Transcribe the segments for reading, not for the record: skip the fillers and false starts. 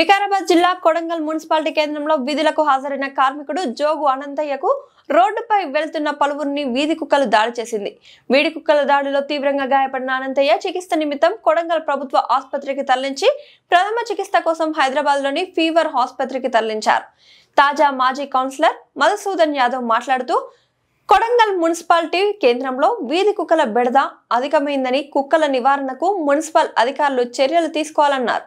వికారాబాద్ జిల్లా కొడంగల్ మున్సిపాలిటీ కేంద్రంలో విధులకు హాజరైన కార్మికుడు జోగు అనంతయ్యకు రోడ్డుపై వెళ్తున్న పలువురిని వీధి కుక్కలు దాడి చేసింది. వీధి కుక్కల దాడిలో తీవ్రంగా గాయపడిన అనంతయ్య చికిత్స నిమిత్తం కొడంగల్ ప్రభుత్వ ఆసుపత్రికి తరలించి ప్రథమ చికిత్స కోసం హైదరాబాద్లోని ఫీవర్ ఆసుపత్రికి తరలించారు. తాజా మాజీ కౌన్సిలర్ మధుసూదన్ యాదవ్ మాట్లాడుతూ కొడంగల్ మున్సిపాలిటీ కేంద్రంలో వీధి కుక్కల బెడద అధికమైందని, కుక్కల నివారణకు మున్సిపల్ అధికారులు చర్యలు తీసుకోవాలన్నారు.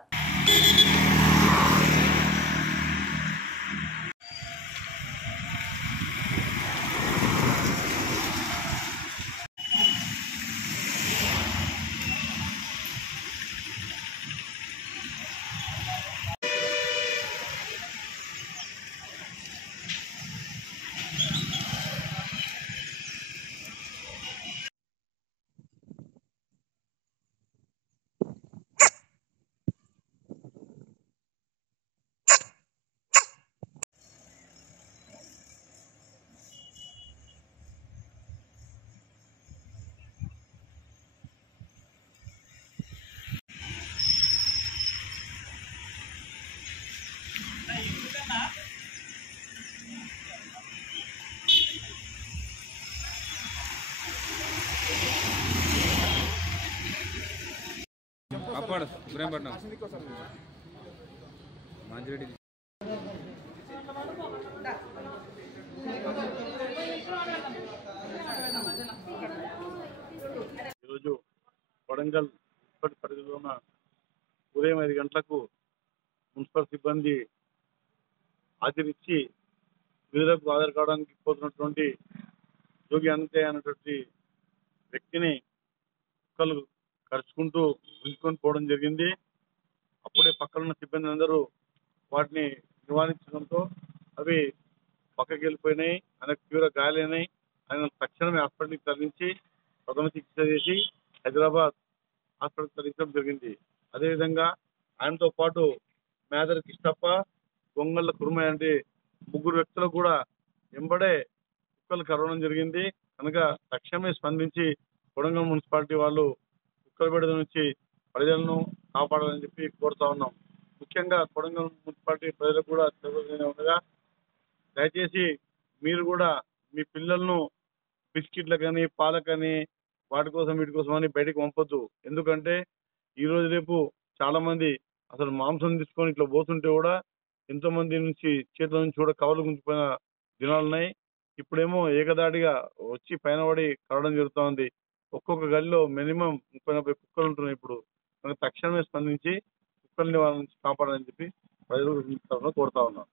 ఈరోజు కొడంగల్ మున్సిపల్ పరిధిలో ఉన్న ఉదయం 5 గంటలకు మున్సిపల్ సిబ్బంది హాజరిచ్చి విధులకు హాజరు కావడానికి పోతున్నటువంటి జోగి అనంతయ్య అనేటువంటి వ్యక్తిని కుక్కలు కరుచుకుంటూ గుంజుకొని పోవడం జరిగింది. అప్పుడే పక్కనున్న సిబ్బంది అందరూ వాటిని నివారించడంతో అవి పక్కకి వెళ్ళిపోయినాయి. ఆయనకు తీవ్ర గాయాలైనాయి. ఆయన తక్షణమే హాస్పిటల్కి తరలించి ప్రథమ చికిత్స చేసి హైదరాబాద్ హాస్పిటల్కి తరలించడం జరిగింది. అదేవిధంగా ఆయనతో పాటు మేదర్ కిష్టప్ప, గొంగళ్ళ కుర్మయ్య అంటే 3 వ్యక్తులకు కూడా వెంబడే కుక్కలు కరవడం జరిగింది. కనుక తక్షణమే స్పందించి కొడంగల్ మున్సిపాలిటీ వాళ్ళు కుక్కల బెడద నుంచి ప్రజలను కాపాడాలని చెప్పి కోరుతా ఉన్నాం. ముఖ్యంగా కొడంగల్ మున్సిపాలిటీ ప్రజలకు కూడా ఉండగా దయచేసి మీరు కూడా మీ పిల్లలను బిస్కెట్లకని, పాలకని, వాటి కోసం వీటి కోసం అని బయటకు పంపొద్దు. ఎందుకంటే ఈ రోజు రేపు చాలా మంది అసలు మాంసం తీసుకొని ఇట్లా పోతుంటే కూడా ఎంతో మంది నుంచి చేతుల నుంచి కూడా కవర్లు గుంజిపోయిన దినాలు ఉన్నాయి. ఇప్పుడేమో ఏకదాడిగా వచ్చి పైన పడి కరవడం జరుగుతూ ఉంది. ఒక్కొక్క గదిలో మినిమం 30-40 కుక్కలు ఉంటున్నాయి. ఇప్పుడు మనకు తక్షణమే స్పందించి కుక్కల్ని వాళ్ళ నుంచి కాపాడాలని చెప్పి ప్రజలు కోరుతా ఉన్నాం.